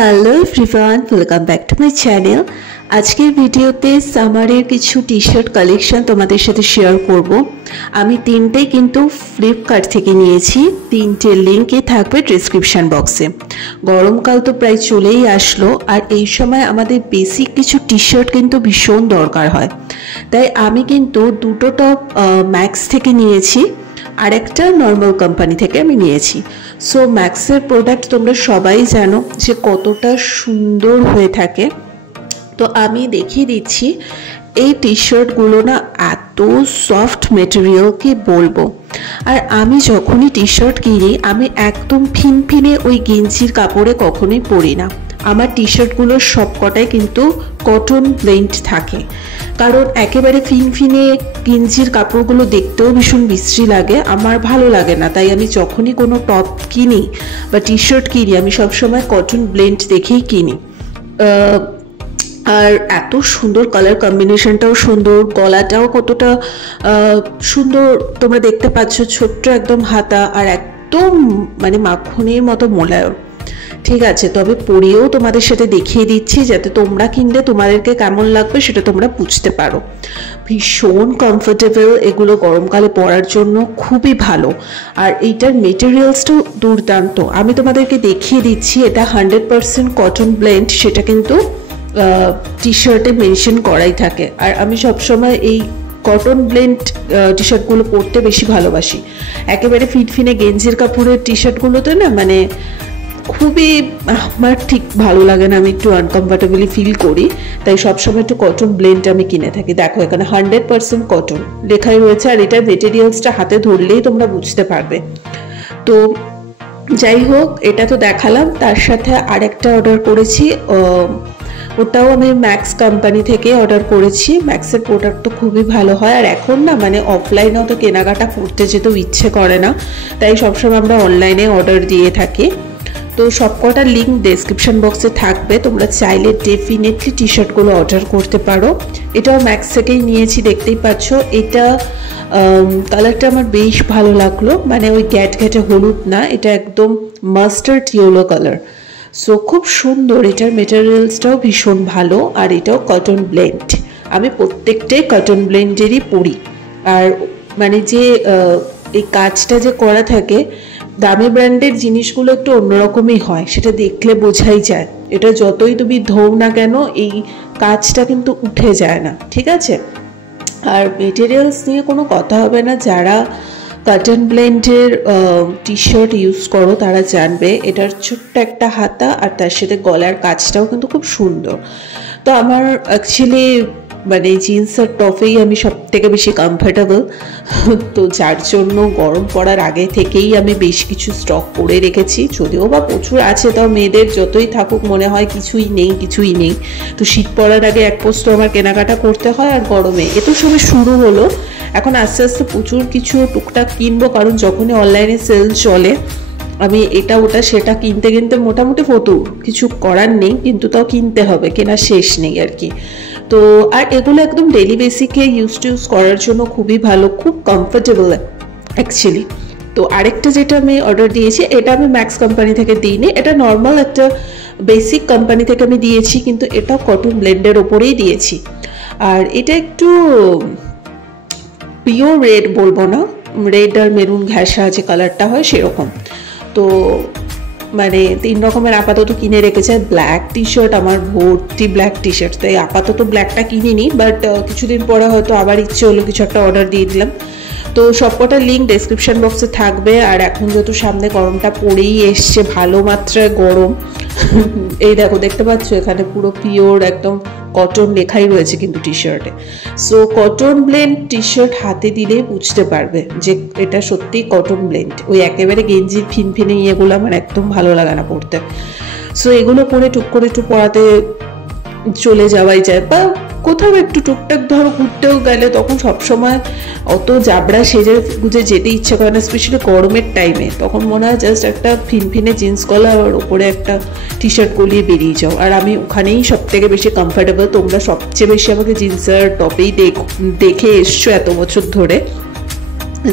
Hello everyone, welcome back to my channel. আজকের ভিডিওতে সামারের কিছু টি শার্ট কালেকশন তোমাদের সাথে শেয়ার করব। আমি তিনটেই কিন্তু ফ্লিপকার্ট থেকে নিয়েছি, তিনটে লিঙ্কই থাকবে ডিসক্রিপশান বক্সে। গরমকাল তো প্রায় চলেই আসলো, আর এই সময় আমাদের বেসিক কিছু টি শার্ট কিন্তু ভীষণ দরকার হয়। তাই আমি কিন্তু দুটো টপ ম্যাক্স থেকে নিয়েছি, আর একটা নর্মাল কোম্পানি থেকে আমি নিয়েছি। সো ম্যাক্সের প্রোডাক্ট তোমরা সবাই জানো যে কতটা সুন্দর হয়ে থাকে। তো আমি দেখিয়ে দিচ্ছি, এই টি শার্টগুলো না এত সফট মেটেরিয়াল কি বলবো। আর আমি যখনই টি শার্ট কিনি আমি একদম ফিনফিনে ওই গেঞ্জির কাপড়ে কখনোই পরি না। আমার টি শার্টগুলো সব কটাই কিন্তু কটন ব্লেন্ড থাকে, কারণ একেবারে ফিনফিনে গেঞ্জির কাপড়গুলো দেখতেও ভীষণ বিশ্রী লাগে, আমার ভালো লাগে না। তাই আমি যখনই কোনো টপ কিনি বা টি শার্ট কিনি আমি সবসময় কটন ব্লেন্ড দেখেই কিনি। আর এত সুন্দর কালার কম্বিনেশনটাও সুন্দর, গলাটাও কতটা সুন্দর তোমরা দেখতে পাচ্ছ, ছোট্ট একদম হাতা, আর একদম মানে মাখনের মতো মোলায়ম। ঠিক আছে, তবে পরিয়েও তোমাদের সাথে দেখিয়ে দিচ্ছি যাতে তোমরা কিনলে তোমাদেরকে কেমন লাগবে সেটা তোমরা বুঝতে পারো। ভীষণ কমফোর্টেবল, এগুলো গরমকালে পরার জন্য খুবই ভালো। আর এইটার মেটেরিয়ালসটাও দুর্দান্ত। আমি তোমাদেরকে দেখিয়ে দিচ্ছি, এটা 100% কটন ব্লেন্ড, সেটা কিন্তু টি শার্টে মেনশন করাই থাকে। আর আমি সবসময় এই কটন ব্লেন্ড টি শার্টগুলো পরতে বেশি ভালোবাসি। একেবারে ফিটফিনে গেঞ্জির কাপড়ের টি শার্টগুলোতে না মানে খুবই আমার ঠিক ভালো লাগে না, আমি একটু আনকমফর্টেবলি ফিল করি। তাই সবসময় একটু কটন ব্লেন্ড আমি কিনে থাকি। দেখো এখানে 100% কটন লেখাই রয়েছে, আর এটার মেটেরিয়ালসটা হাতে ধরলেই তোমরা বুঝতে পারবে। তো যাই হোক, এটা তো দেখালাম, তার সাথে আরেকটা অর্ডার করেছি, ওটাও আমি ম্যাক্স কোম্পানি থেকে অর্ডার করেছি। ম্যাক্সের প্রোডাক্ট তো খুবই ভালো হয়, আর এখন না মানে অফলাইনেও তো কেনাকাটা করতে যেতেও ইচ্ছে করে না, তাই সবসময় আমরা অনলাইনে অর্ডার দিয়ে থাকি। তো সবকটা লিঙ্ক ডেসক্রিপশন বক্সে থাকবে, তোমরা চাইলে ডেফিনেটলি টি শার্টগুলো অর্ডার করতে পারো। এটাও ম্যাক্স থেকেই নিয়েছি, দেখতেই পাচ্ছ। এটা কালারটা আমার বেশ ভালো লাগলো, মানে ওই গ্যাট গ্যাটে হলুদ না, এটা একদম মাস্টার্ড ইয়েলো কালার। সো খুব সুন্দর, এটার মেটেরিয়ালসটাও ভীষণ ভালো, আর এটাও কটন ব্লেন্ড। আমি প্রত্যেকটাই কটন ব্লেন্ডেরই পরি। আর মানে যে এই কাজটা যে করা থাকে, দামি ব্র্যান্ডের জিনিসগুলো একটু অন্যরকমই হয়, সেটা দেখলে বোঝাই যায়। এটা যতই তুমি ধোও না কেন এই কাজটা কিন্তু উঠে যায় না, ঠিক আছে। আর মেটেরিয়ালস নিয়ে কোনো কথা হবে না, যারা কটন ব্লেন্ডের টি শার্ট ইউজ করো তারা জানবে। এটার ছোট্ট একটা হাতা, আর তার সাথে গলার কাজটাও কিন্তু খুব সুন্দর। তো আমার অ্যাকচুয়ালি মানে জিন্স আর টপেই আমি সব থেকে বেশি কমফোর্টেবল, তো যার জন্য গরম পড়ার আগে থেকেই আমি বেশ কিছু স্টক করে রেখেছি। যদিও বা প্রচুর আছে, তাও মেয়েদের যতই থাকুক মনে হয় কিছুই নেই কিছুই নেই। তো শীত পড়ার আগে এক পোস্ট আমার কেনাকাটা করতে হয়, আর গরমে এ তো সবে শুরু হলো, এখন আস্তে আস্তে প্রচুর কিছু টুকটাক কিনবো, কারণ যখনই অনলাইনে সেল চলে আমি এটা ওটা সেটা কিনতে কিনতে মোটামুটি ফতুর, কিছু করার নেই, কিন্তু তাও কিনতে হবে, কেনা শেষ নেই আর কি। তো আর এগুলো একদম ডেলি বেসিকে ইউজ করার জন্য খুবই ভালো, খুব কমফোর্টেবল অ্যাকচুয়ালি। তো আরেকটা যেটা আমি অর্ডার দিয়েছি, এটা আমি ম্যাক্স কোম্পানি থেকে দিইনি, এটা নর্মাল একটা বেসিক কোম্পানি থেকে আমি দিয়েছি, কিন্তু এটা কটন ব্লেন্ডের ওপরেই দিয়েছি। আর এটা একটু পিওর রেড বলবো না, রেড আর মেরুন ঘেঁষা যে কালারটা হয় সেরকম। তো মানে 3 রকমের আপাতত কিনে রেখেছে। ব্ল্যাক টি শার্ট আমার ভর্তি ব্ল্যাক টি শার্ট, তাই আপাতত ব্ল্যাকটা কিনিনি, বাট কিছুদিন পরে হয়তো আবার ইচ্ছে হলো কিছু একটা অর্ডার দিয়ে দিলাম। তো সবকটা লিঙ্ক ডেসক্রিপশন বক্সে থাকবে। আর এখন যেহেতু সামনে গরমটা পড়েই এসছে, ভালো মাত্রায় গরম, এই দেখো দেখতে পাচ্ছ এখানে পুরো পিওর একদম কটন লেখাই রয়েছে কিন্তু টি শার্টে। So cotton blend T shirt হাতে দিলেই বুঝতে পারবে যে এটা সত্যিই কটন ব্লেন্ড। ওই একেবারে গেঞ্জির ফিনফিনে ইয়েগুলো আমার একদম ভালো লাগে না পরতে। সো এগুলো পরে টুক করে একটু পরাতে চলে যাওয়াই যায়, বা কোথাও একটু টুকটাক ধরো ঘুরতেও গেলে তখন সবসময় অত জাবড়া সেজে গুজে যেতে ইচ্ছে করে না, স্পেশালি গরমের টাইমে। তখন মনে হয় জাস্ট একটা ফিনফিনে জিন্স গলা আর ওপরে একটা টি শার্ট গলিয়ে বেরিয়ে যাও, আর আমি ওখানেই সব থেকে বেশি কমফোর্টেবল। তোমরা সবচেয়ে বেশি আমাকে জিন্স আর টপেই দেখে এসছো এত বছর ধরে,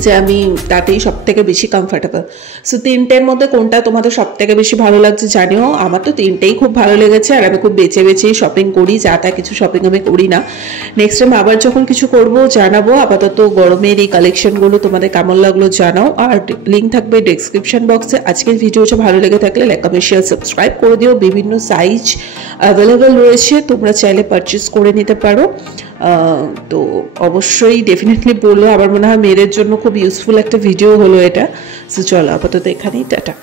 যে আমি তাতেই সব থেকে বেশি কমফোর্টেবল। সো তিনটের মধ্যে কোনটা তোমাদের সব থেকে বেশি ভালো লাগছে জানিও। আমার তো তিনটেই খুব ভালো লেগেছে, আর আমি খুব বেছে বেছেই শপিং করি, যা তা কিছু শপিং আমি করি না। নেক্সট টাইম আবার যখন কিছু করবো জানাবো। আপাতত গরমের এই কালেকশনগুলো তোমাদের কেমন লাগলো জানাও, আর লিঙ্ক থাকবে ডেসক্রিপশন বক্সে। আজকের ভিডিওটা ভালো লেগে থাকলে লাইক কমেন্ট শেয়ার সাবস্ক্রাইব করে দিও। বিভিন্ন সাইজ অ্যাভেলেবেল রয়েছে, তোমরা চাইলে পারচেস করে নিতে পারো। তো অবশ্যই ডেফিনেটলি বললো, আমার মনে হয় মেয়েদের জন্য খুব ইউজফুল একটা ভিডিও হলো এটা। সো চলো আপাতত এখানেই, টাটা।